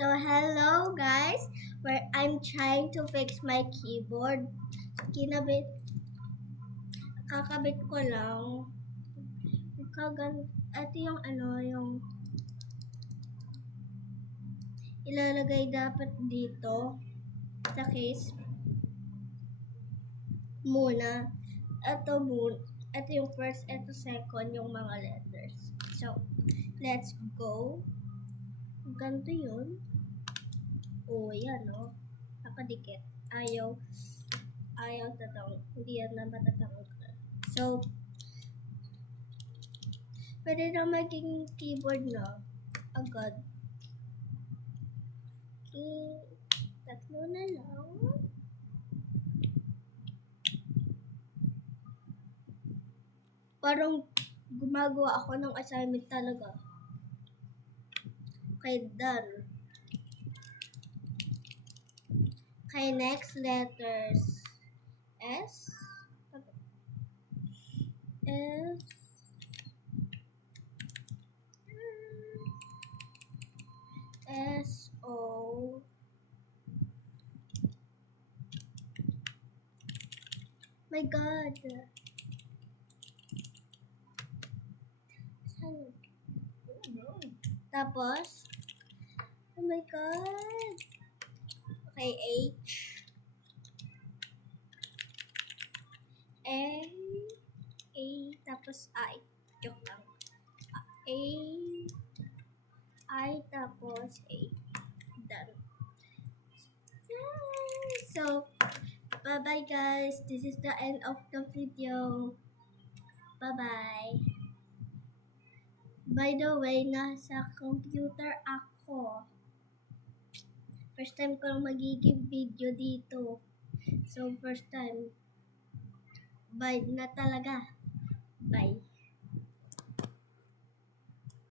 So hello guys, where I'm trying to fix my keyboard. Kakabit ko lang. Ito yung yung ilalagay dapat dito sa case muna. Ito yung first, ito second yung mga letters. So, let's go. Ganito yun. Yan nakadikit. Ayaw hindi yan na matatanggal. So, pwede na maging keyboard na agad. Tatlo na lang. Parang gumagawa ako ng assignment talaga. Okay, done. Okay, next letters. S. O. My God. Tapos, oh my God. Okay, H. A, tapos I. Joke lang. I, tapos A. Done. So, bye-bye guys. This is the end of the video. Bye-bye. By the way, nasa computer ako. First time ko lang magiging video dito. So, first time. Bye na talaga.